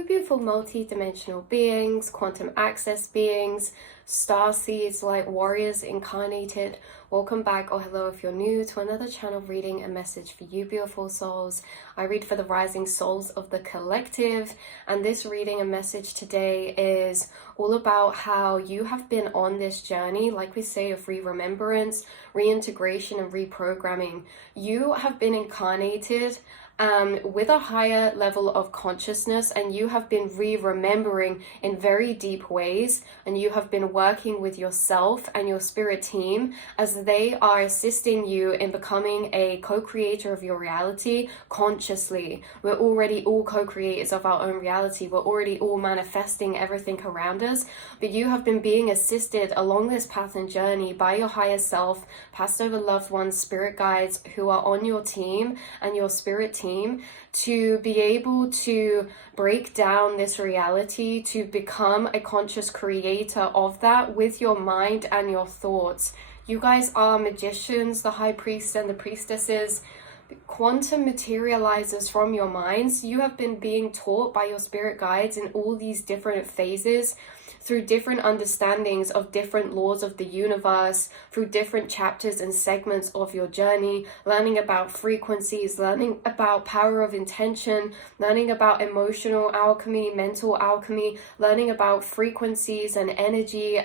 Hello, beautiful multi-dimensional beings, quantum access beings, star seeds, light warriors incarnated. Welcome back, or hello if you're new, to another channel reading a message for you, beautiful souls. I read for the rising souls of the collective, and this reading and message today is all about how you have been on this journey, like we say, of re-remembrance, reintegration, and reprogramming. You have been incarnated with a higher level of consciousness, and you have been re-remembering in very deep ways, and you have been working with yourself and your spirit team as they are assisting you in becoming a co-creator of your reality consciously. We're already all co-creators of our own reality. We're already all manifesting everything around us, but you have been being assisted along this path and journey by your higher self, past over loved ones, spirit guides who are on your team and your spirit team, to be able to break down this reality, to become a conscious creator of that with your mind and your thoughts. You guys are magicians, the high priests and the priestesses, quantum materializers from your minds. You have been being taught by your spirit guides in all these different phases, through different understandings of different laws of the universe, through different chapters and segments of your journey, learning about frequencies, learning about power of intention, learning about emotional alchemy, mental alchemy, learning about frequencies and energy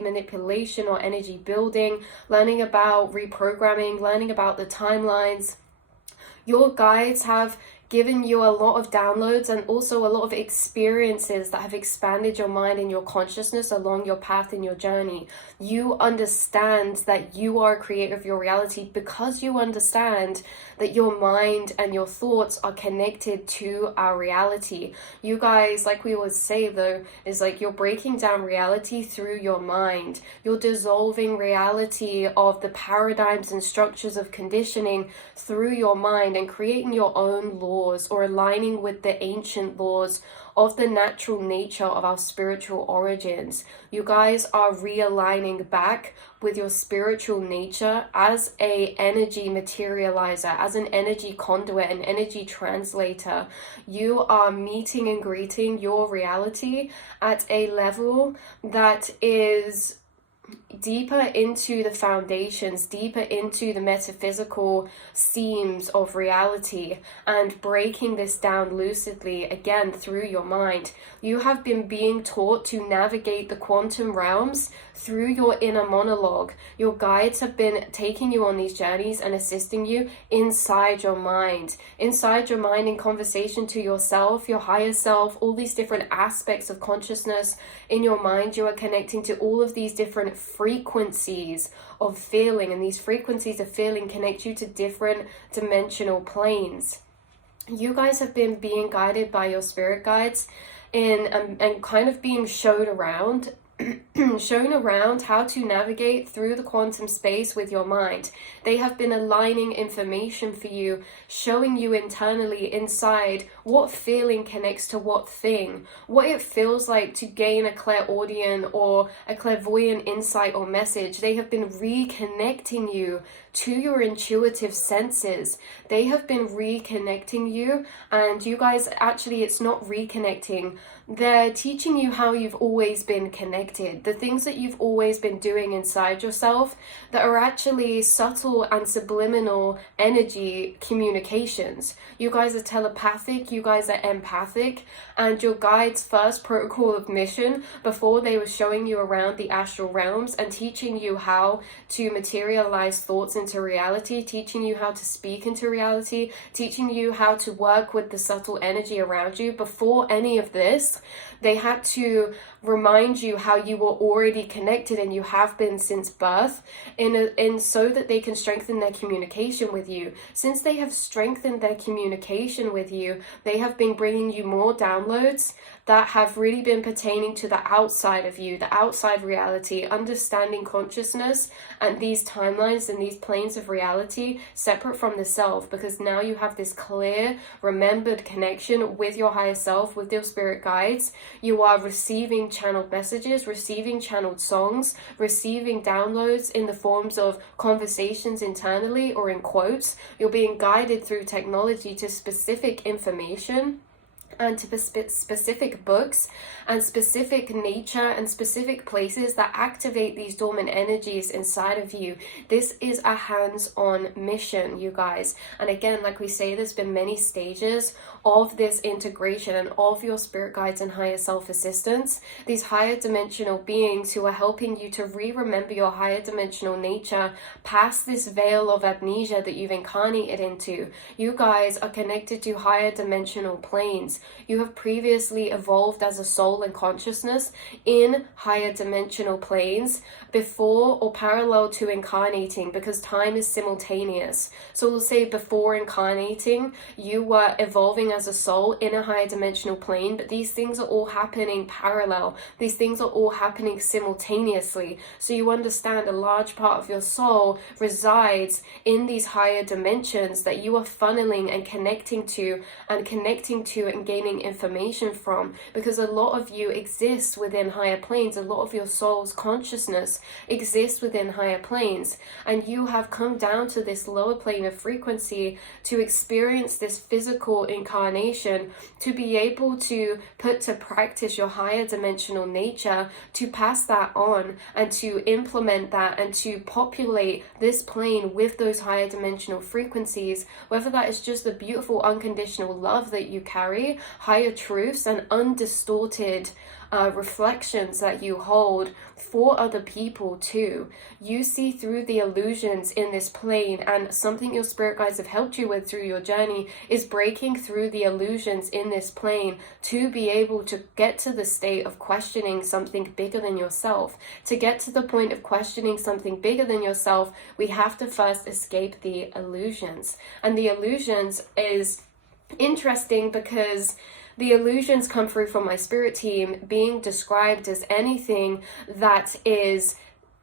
manipulation or energy building, learning about reprogramming, learning about the timelines. Your guides have given you a lot of downloads and also a lot of experiences that have expanded your mind and your consciousness along your path in your journey. You understand that you are a creator of your reality because you understand that your mind and your thoughts are connected to our reality. You guys, like we always say though, is like you're breaking down reality through your mind. You're dissolving reality of the paradigms and structures of conditioning through your mind and creating your own laws, or aligning with the ancient laws of the natural nature of our spiritual origins. You guys are realigning back with your spiritual nature as a energy materializer, as an energy conduit, an energy translator. You are meeting and greeting your reality at a level that is deeper into the foundations, deeper into the metaphysical seams of reality, and breaking this down lucidly again through your mind. You have been being taught to navigate the quantum realms through your inner monologue. Your guides have been taking you on these journeys and assisting you inside your mind in conversation to yourself, your higher self, all these different aspects of consciousness. In your mind, you are connecting to all of these different frequencies of feeling, and these frequencies of feeling connect you to different dimensional planes. You guys have been being guided by your spirit guides in and kind of being shown around how to navigate through the quantum space with your mind. They have been aligning information for you, showing you internally inside what feeling connects to what thing, what it feels like to gain a clairaudient or a clairvoyant insight or message. They have been reconnecting you to your intuitive senses. They have been reconnecting you, and you guys, actually, it's not reconnecting. They're teaching you how you've always been connected, the things that you've always been doing inside yourself that are actually subtle and subliminal energy communications. You guys are telepathic, you guys are empathic, and your guide's first protocol of mission, before they were showing you around the astral realms and teaching you how to materialize thoughts into reality, teaching you how to speak into reality, teaching you how to work with the subtle energy around you, before any of this, they had to remind you how you were already connected, and you have been since birth, in so that they can strengthen their communication with you. Since they have strengthened their communication with you, they have been bringing you more downloads that have really been pertaining to the outside of you, the outside reality, understanding consciousness and these timelines and these planes of reality separate from the self, because now you have this clear, remembered connection with your higher self, with your spirit guides. You are receiving channeled messages, receiving channeled songs, receiving downloads in the forms of conversations internally or in quotes. You're being guided through technology to specific information and to specific books and specific nature and specific places that activate these dormant energies inside of you. This is a hands-on mission, you guys. And again, like we say, there's been many stages of this integration and of your spirit guides and higher self assistants, these higher dimensional beings who are helping you to remember your higher dimensional nature past this veil of amnesia that you've incarnated into. You guys are connected to higher dimensional planes. You have previously evolved as a soul and consciousness in higher dimensional planes before or parallel to incarnating, because time is simultaneous. So we'll say before incarnating, you were evolving as a soul in a higher dimensional plane, but these things are all happening parallel. These things are all happening simultaneously. So you understand a large part of your soul resides in these higher dimensions that you are funneling and connecting to and gaining information from, because a lot of you exist within higher planes. A lot of your soul's consciousness exists within higher planes, and you have come down to this lower plane of frequency to experience this physical incarnation, to be able to put to practice your higher dimensional nature, to pass that on and to implement that and to populate this plane with those higher dimensional frequencies, whether that is just the beautiful unconditional love that you carry, higher truths and undistorted reflections that you hold for other people too. You see through the illusions in this plane, and something your spirit guides have helped you with through your journey is breaking through the illusions in this plane to be able to get to the state of questioning something bigger than yourself. To get to the point of questioning something bigger than yourself, we have to first escape the illusions. And the illusions is interesting because the illusions come through from my spirit team being described as anything that is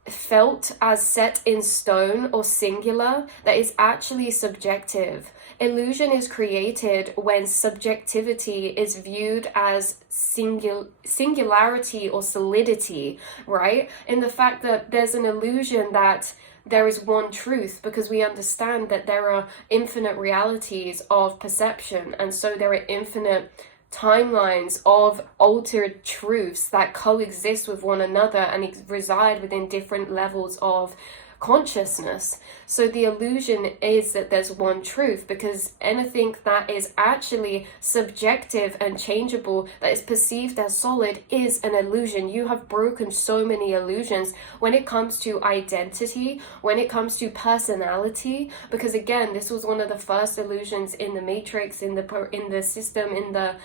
felt as set in stone or singular that is actually subjective. Illusion is created when subjectivity is viewed as singularity or solidity, right? In the fact that there's an illusion that there is one truth, because we understand that there are infinite realities of perception, and so there are infinite timelines of altered truths that coexist with one another and reside within different levels of consciousness. So the illusion is that there's one truth, because anything that is actually subjective and changeable, that is perceived as solid, is an illusion. You have broken so many illusions when it comes to identity, when it comes to personality, because again, this was one of the first illusions in the matrix, in the system, in the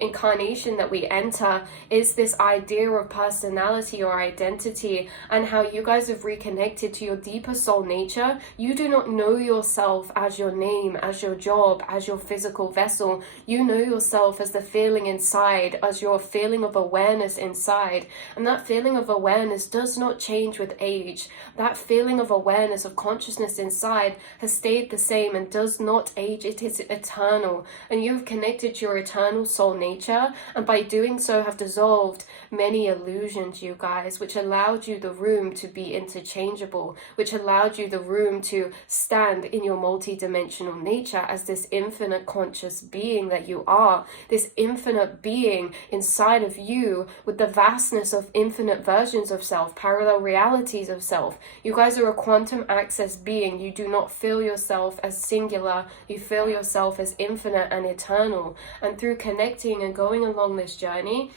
incarnation that we enter, is this idea of personality or identity, and how you guys have reconnected to your deeper soul nature. You do not know yourself as your name, as your job, as your physical vessel. You know yourself as the feeling inside, as your feeling of awareness inside. And that feeling of awareness does not change with age. That feeling of awareness, of consciousness inside, has stayed the same and does not age. It is eternal. And you've connected to your eternal soul nature, and by doing so have dissolved many illusions, you guys, which allowed you the room to be interchangeable, which allowed you the room to stand in your multi-dimensional nature as this infinite conscious being that you are, this infinite being inside of you with the vastness of infinite versions of self, parallel realities of self. You guys are a quantum access being. You do not feel yourself as singular, you feel yourself as infinite and eternal. And through connecting and going along this journey,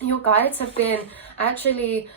your guides have been actually,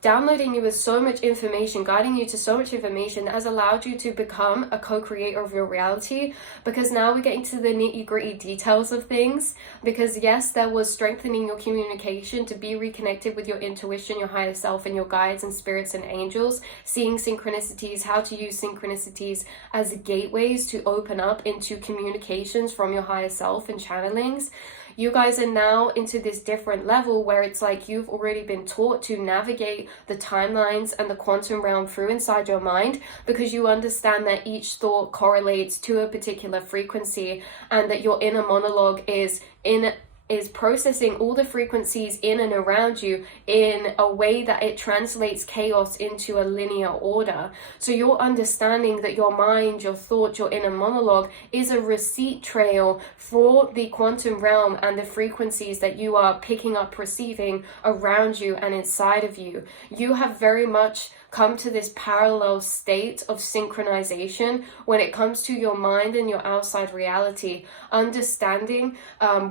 downloading you with so much information, guiding you to so much information that has allowed you to become a co-creator of your reality. Because now we're getting to the nitty-gritty details of things. Because yes, there was strengthening your communication to be reconnected with your intuition, your higher self, and your guides and spirits and angels, seeing synchronicities, how to use synchronicities as gateways to open up into communications from your higher self and channelings. You guys are now into this different level where it's like you've already been taught to navigate the timelines and the quantum realm through inside your mind, because you understand that each thought correlates to a particular frequency, and that your inner monologue is in is processing all the frequencies in and around you in a way that it translates chaos into a linear order. So you're understanding that your mind, your thought, your inner monologue is a receipt trail for the quantum realm and the frequencies that you are picking up, receiving around you and inside of you. You have very much come to this parallel state of synchronization when it comes to your mind and your outside reality, understanding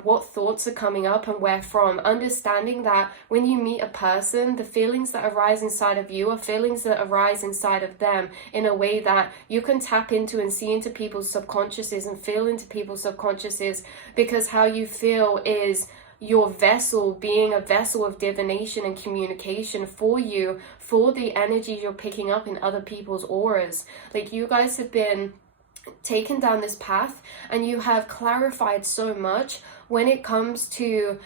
what thoughts are coming up and where from, understanding that when you meet a person, the feelings that arise inside of you are feelings that arise inside of them in a way that you can tap into and see into people's subconsciouses and feel into people's subconsciouses, because how you feel is your vessel being a vessel of divination and communication for you, for the energies you're picking up in other people's auras. Like, you guys have been taken down this path and you have clarified so much when it comes to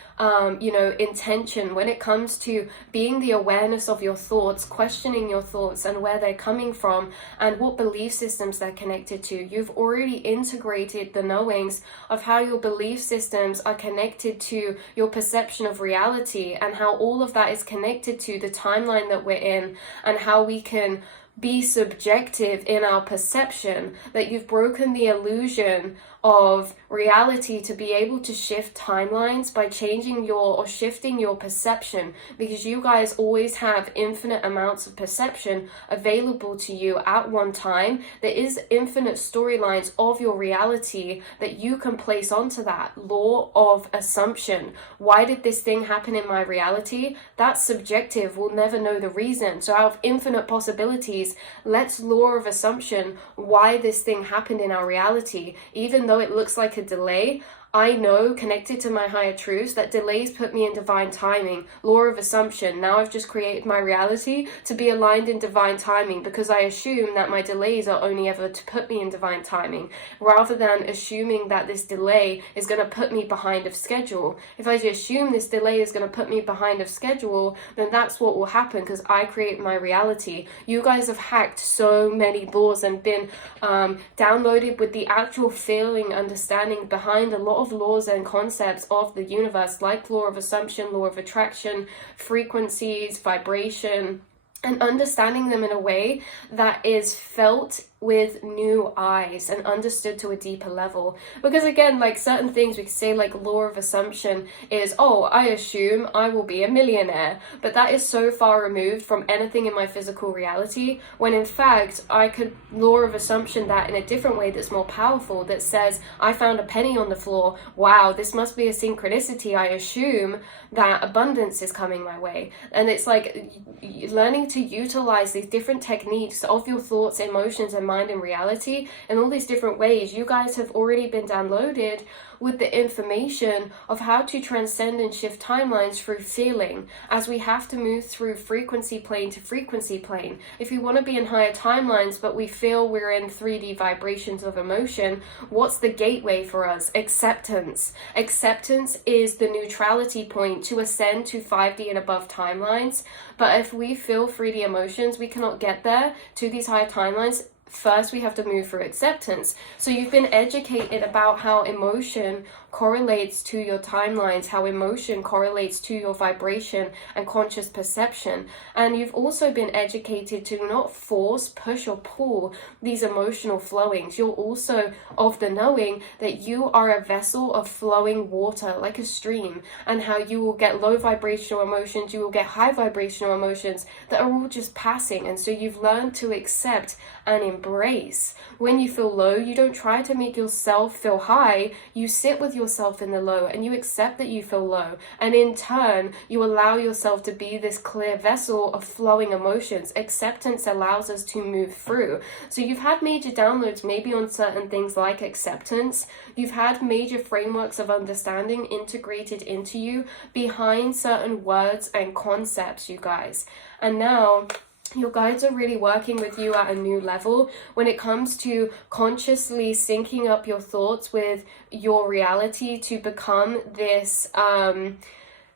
intention, when it comes to being the awareness of your thoughts, questioning your thoughts and where they're coming from and what belief systems they're connected to. You've already integrated the knowings of how your belief systems are connected to your perception of reality, and how all of that is connected to the timeline that we're in, and how we can be subjective in our perception, that you've broken the illusion of reality to be able to shift timelines by changing or shifting your perception, because you guys always have infinite amounts of perception available to you at one time. There is infinite storylines of your reality that you can place onto that law of assumption. Why did this thing happen in my reality? That's subjective. We'll never know the reason. So out of infinite possibilities, let's law of assumption why this thing happened in our reality. Even though it looks like a delay, I know, connected to my higher truths, that delays put me in divine timing. Law of assumption. Now I've just created my reality to be aligned in divine timing, because I assume that my delays are only ever to put me in divine timing, rather than assuming that this delay is going to put me behind of schedule. If I just assume this delay is going to put me behind of schedule, then that's what will happen, because I create my reality. You guys have hacked so many laws and been downloaded with the actual feeling, understanding behind a lot of laws and concepts of the universe, like law of assumption, law of attraction, frequencies, vibration, and understanding them in a way that is felt with new eyes and understood to a deeper level. Because again, like certain things we could say, like law of assumption is, oh, I assume I will be a millionaire, but that is so far removed from anything in my physical reality, when in fact I could law of assumption that in a different way that's more powerful, that says, I found a penny on the floor, wow, this must be a synchronicity, I assume that abundance is coming my way. And it's like learning to utilize these different techniques of your thoughts, emotions, and mind and reality in all these different ways. You guys have already been downloaded with the information of how to transcend and shift timelines through feeling, as we have to move through frequency plane to frequency plane. If we want to be in higher timelines but we feel we're in 3D vibrations of emotion, what's the gateway for us? Acceptance. Acceptance is the neutrality point to ascend to 5D and above timelines. But if we feel 3D emotions, we cannot get there to these higher timelines. First, we have to move through acceptance. So you've been educated about how emotion correlates to your timelines, how emotion correlates to your vibration and conscious perception. And you've also been educated to not force, push, or pull these emotional flowings. You're also of the knowing that you are a vessel of flowing water, like a stream, and how you will get low vibrational emotions, you will get high vibrational emotions that are all just passing. And so you've learned to accept and embrace. When you feel low, you don't try to make yourself feel high. You sit with yourself in the low and you accept that you feel low. And in turn, you allow yourself to be this clear vessel of flowing emotions. Acceptance allows us to move through. So you've had major downloads maybe on certain things like acceptance. You've had major frameworks of understanding integrated into you behind certain words and concepts, you guys. And now your guides are really working with you at a new level when it comes to consciously syncing up your thoughts with your reality to become this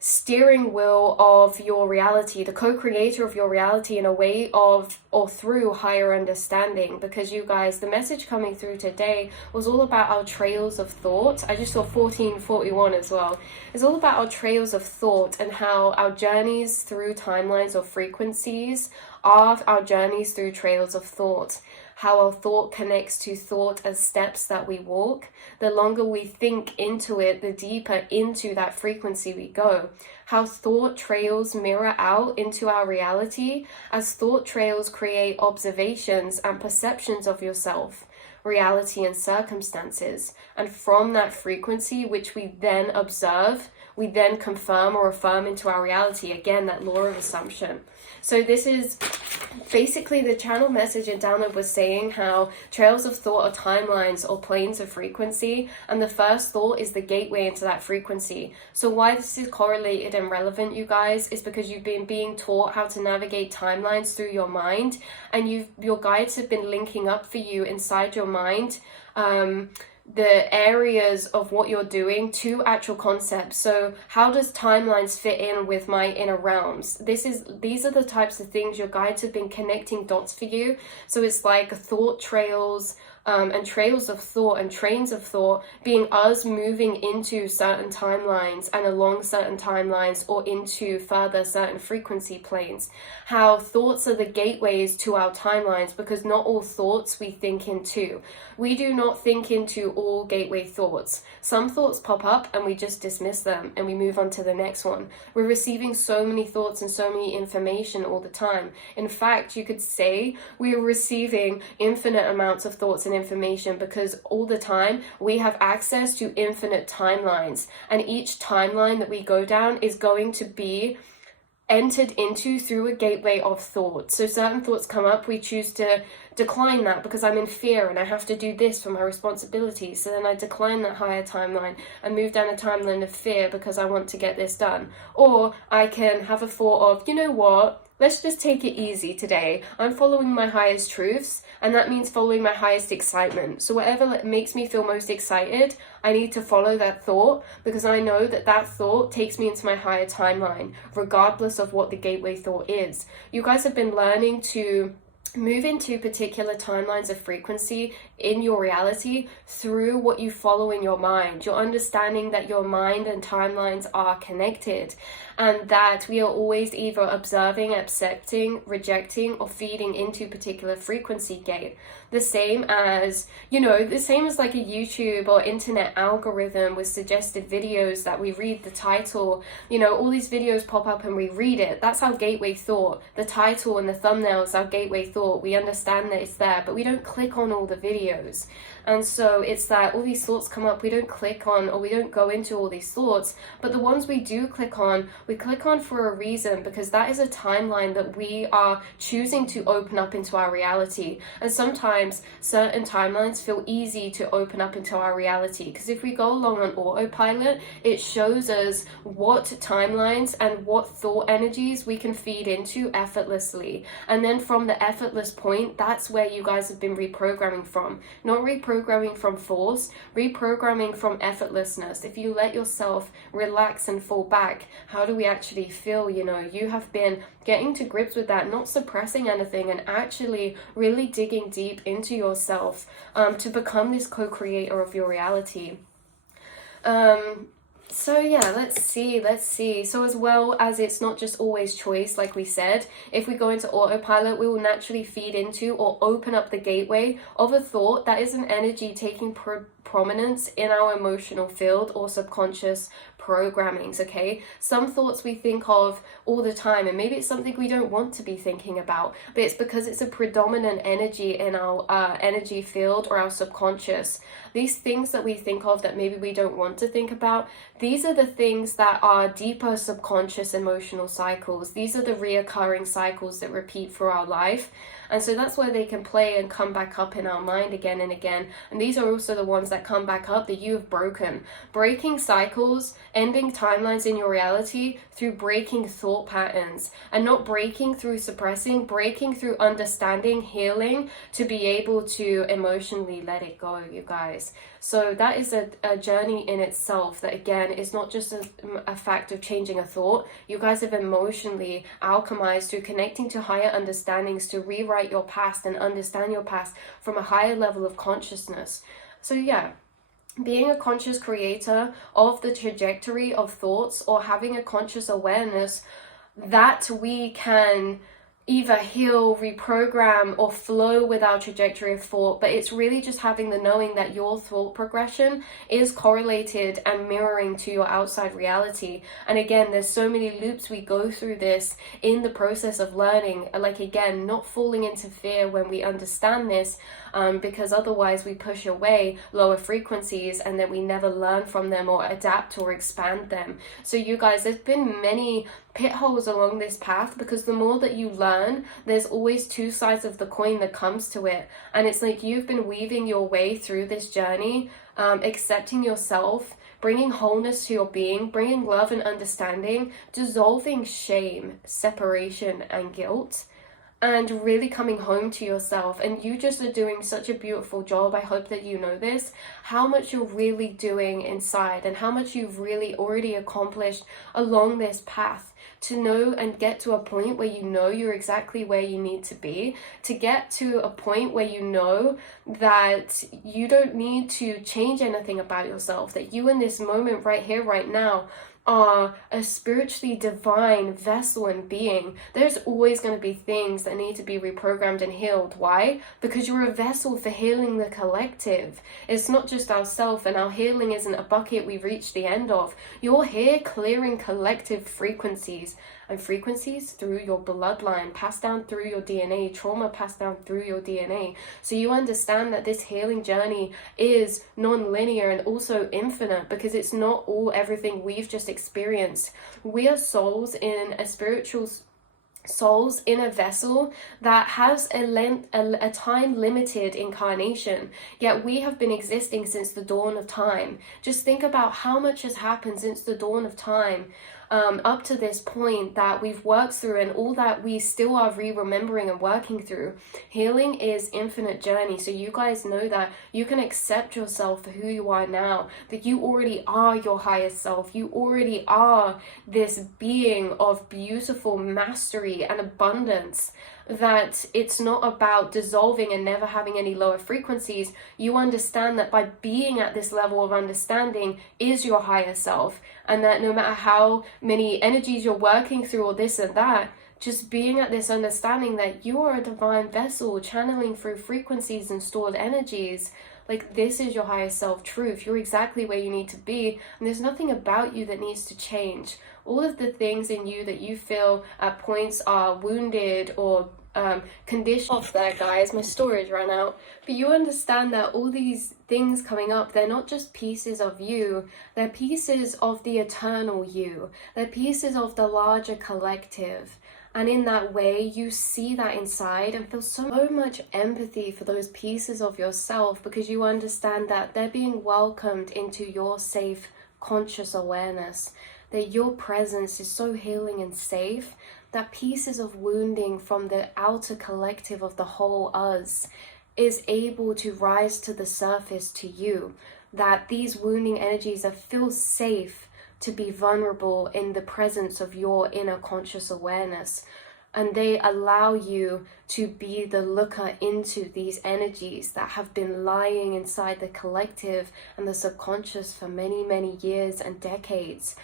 steering wheel of your reality, the co-creator of your reality in a way of or through higher understanding. Because you guys, the message coming through today was all about our trails of thought. I just saw 1441 as well. It's all about our trails of thought and how our journeys through timelines or frequencies are our journeys through trails of thought. How our thought connects to thought as steps that we walk. The longer we think into it, the deeper into that frequency we go. How thought trails mirror out into our reality, as thought trails create observations and perceptions of yourself, reality and circumstances. And from that frequency, which we then observe, we then confirm or affirm into our reality. Again, that law of assumption. So this is basically the channel message and download was saying how trails of thought are timelines or planes of frequency, and the first thought is the gateway into that frequency. So why this is correlated and relevant, you guys, is because you've been being taught how to navigate timelines through your mind, and your guides have been linking up for you inside your mind the areas of what you're doing to actual concepts. So how does timelines fit in with my inner realms? These are the types of things your guides have been connecting dots for you. So it's like thought trails, and trails of thought and trains of thought being us moving into certain timelines and along certain timelines or into further certain frequency planes. How thoughts are the gateways to our timelines, because not all thoughts we think into. We do not think into all gateway thoughts. Some thoughts pop up and we just dismiss them and we move on to the next one. We're receiving so many thoughts and so many information all the time. In fact, you could say we are receiving infinite amounts of thoughts and information, because all the time we have access to infinite timelines, and each timeline that we go down is going to be entered into through a gateway of thought. So certain thoughts come up, we choose to decline that because I'm in fear and I have to do this for my responsibility. So then I decline that higher timeline and move down a timeline of fear because I want to get this done. Or I can have a thought of, you know what, let's just take it easy today. I'm following my highest truths, and that means following my highest excitement. So whatever makes me feel most excited, I need to follow that thought, because I know that that thought takes me into my higher timeline, regardless of what the gateway thought is. You guys have been learning to move into particular timelines of frequency in your reality through what you follow in your mind. You're understanding that your mind and timelines are connected, and that we are always either observing, accepting, rejecting, or feeding into particular frequency gate. The same as like a YouTube or internet algorithm with suggested videos that we read the title. All these videos pop up and we read it. That's our gateway thought. The title and the thumbnail is our gateway thought. We understand that it's there, but we don't click on all the videos. And so it's that all these thoughts come up, we don't click on, or we don't go into all these thoughts, but the ones we do click on, we click on for a reason, because that is a timeline that we are choosing to open up into our reality. And sometimes certain timelines feel easy to open up into our reality, because if we go along on autopilot, it shows us what timelines and what thought energies we can feed into effortlessly. And then from the effortless point, that's where you guys have been reprogramming from. Not reprogramming from force, reprogramming from effortlessness. If you let yourself relax and fall back, how do we actually feel? You have been getting to grips with that, not suppressing anything, and actually really digging deep into yourself to become this co-creator of your reality. So yeah, let's see. So as well as it's not just always choice, like we said, if we go into autopilot, we will naturally feed into or open up the gateway of a thought that is an energy taking prominence in our emotional field or subconscious programmings. Okay, some thoughts we think of all the time, and maybe it's something we don't want to be thinking about, but it's because it's a predominant energy in our energy field or our subconscious. These things that we think of that maybe we don't want to think about, these are the things that are deeper subconscious emotional cycles. These are the reoccurring cycles that repeat through our life. And so that's where they can play and come back up in our mind again and again. And these are also the ones that come back up that you have broken. Breaking cycles ending timelines in your reality through breaking thought patterns, and not breaking through suppressing, breaking through understanding, healing, to be able to emotionally let it go, you guys. So that is a journey in itself, that again is not just a fact of changing a thought. You guys have emotionally alchemized through connecting to higher understandings to rewrite your past and understand your past from a higher level of consciousness. So yeah, being a conscious creator of the trajectory of thoughts, or having a conscious awareness that we can either heal, reprogram, or flow with our trajectory of thought, but it's really just having the knowing that your thought progression is correlated and mirroring to your outside reality. And again, there's so many loops we go through this in the process of learning, like again, not falling into fear when we understand this, because otherwise we push away lower frequencies and then we never learn from them or adapt or expand them. So you guys, there's been many pit holes along this path, because the more that you learn, there's always two sides of the coin that comes to it. And it's like you've been weaving your way through this journey, accepting yourself, bringing wholeness to your being, bringing love and understanding, dissolving shame, separation, and guilt, and really coming home to yourself. And you just are doing such a beautiful job. I hope that you know this, how much you're really doing inside, and how much you've really already accomplished along this path, to know and get to a point where you know you're exactly where you need to be, to get to a point where you know that you don't need to change anything about yourself, that you in this moment right here, right now, are a spiritually divine vessel and being. There's always going to be things that need to be reprogrammed and healed. Why? Because you're a vessel for healing the collective. It's not just ourself, and our healing isn't a bucket we reach the end of. You're here clearing collective frequencies, and frequencies through your bloodline, passed down through your DNA, trauma passed down through your DNA. So you understand that this healing journey is non-linear and also infinite, because it's not all everything we've just experienced. We are souls in a spiritual souls in a vessel that has a time limited incarnation, yet we have been existing since the dawn of time. Just think about how much has happened since the dawn of time, up to this point that we've worked through, and all that we still are remembering and working through. Healing is infinite journey. So you guys know that you can accept yourself for who you are now, that you already are your highest self. You already are this being of beautiful mastery and abundance, that it's not about dissolving and never having any lower frequencies. You understand that by being at this level of understanding is your higher self, and that no matter how many energies you're working through or this and that, just being at this understanding that you are a divine vessel channeling through frequencies and stored energies, like this is your higher self truth. You're exactly where you need to be, and there's nothing about you that needs to change. All of the things in you that you feel at points are wounded or conditioned off there, guys, my storage ran out, but you understand that all these things coming up, they're not just pieces of you, they're pieces of the eternal you, they're pieces of the larger collective. And in that way, you see that inside and feel so much empathy for those pieces of yourself, because you understand that they're being welcomed into your safe, conscious awareness, that your presence is so healing and safe, that pieces of wounding from the outer collective of the whole us is able to rise to the surface to you, that these wounding energies feel safe to be vulnerable in the presence of your inner conscious awareness, and they allow you to be the looker into these energies that have been lying inside the collective and the subconscious for many, many years and decades.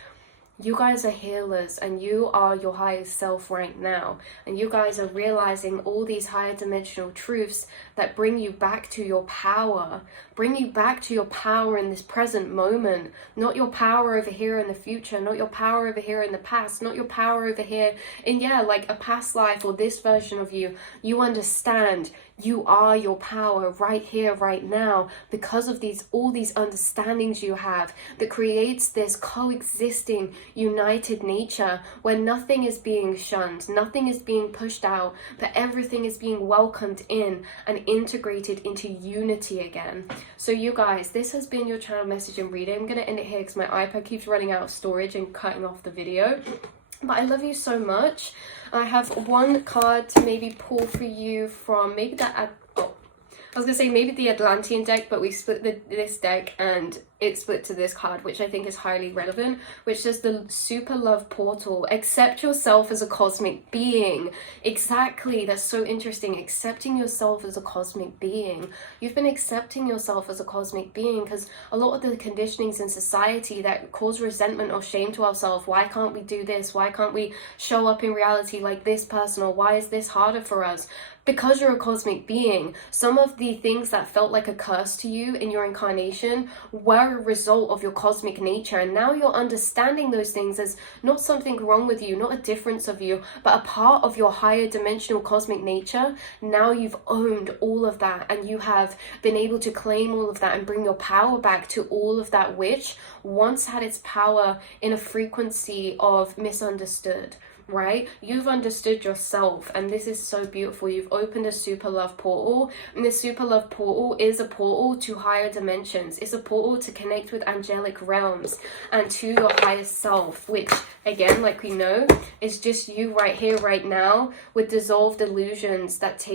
You guys are healers, and you are your highest self right now, and you guys are realizing all these higher dimensional truths that bring you back to your power, in this present moment, not your power over here in the future, not your power over here in the past, not your power over here in like a past life or this version of you. You understand You are your power right here, right now, because of all these understandings you have that creates this coexisting, united nature where nothing is being shunned, nothing is being pushed out, but everything is being welcomed in and integrated into unity again. So you guys, this has been your channel message and reading. I'm going to end it here because my iPad keeps running out of storage and cutting off the video. But I love you so much. I have one card to maybe pull for you from maybe that. I was going to say maybe the Atlantean deck, but we split this deck and it split to this card, which I think is highly relevant, which is the Super Love Portal. Accept yourself as a cosmic being. Exactly, that's so interesting. Accepting yourself as a cosmic being. You've been accepting yourself as a cosmic being because a lot of the conditionings in society that cause resentment or shame to ourselves, why can't we do this? Why can't we show up in reality like this person? Or why is this harder for us? Because you're a cosmic being, some of the things that felt like a curse to you in your incarnation were a result of your cosmic nature. And now you're understanding those things as not something wrong with you, not a difference of you, but a part of your higher dimensional cosmic nature. Now you've owned all of that and you have been able to claim all of that and bring your power back to all of that which once had its power in a frequency of misunderstood. Right? You've understood yourself, and this is so beautiful. You've opened a super love portal, and this super love portal is a portal to higher dimensions. It's a portal to connect with angelic realms and to your highest self, which again, like we know, is just you right here, right now, with dissolved illusions that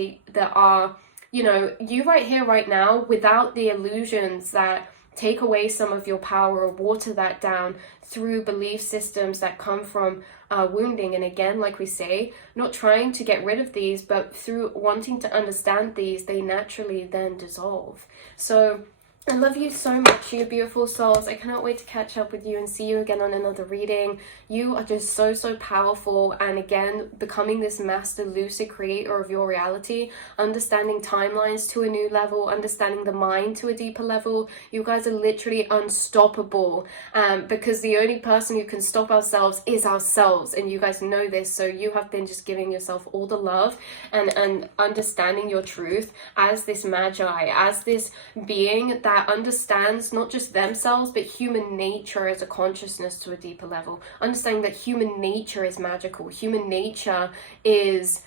are, you know, you right here, right now, without the illusions that take away some of your power or water that down through belief systems that come from wounding. And again, like we say, not trying to get rid of these, but through wanting to understand these, they naturally then dissolve. So I love you so much, you beautiful souls. I cannot wait to catch up with you and see you again on another reading. You are just so, so powerful. And again, becoming this master lucid creator of your reality, understanding timelines to a new level, understanding the mind to a deeper level. You guys are literally unstoppable, because the only person who can stop ourselves is ourselves. And you guys know this. So you have been just giving yourself all the love and understanding your truth as this magi, as this being that understands not just themselves but human nature as a consciousness to a deeper level, understanding that human nature is magical, human nature is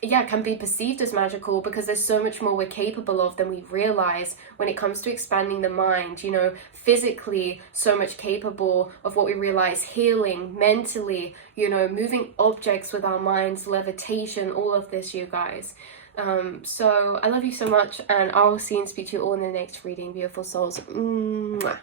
can be perceived as magical because there's so much more we're capable of than we realize when it comes to expanding the mind, you know, physically so much capable of what we realize, healing, mentally, you know, moving objects with our minds, levitation, all of this, you guys. So I love you so much, and I'll see and speak to you all in the next reading, beautiful souls. Mwah.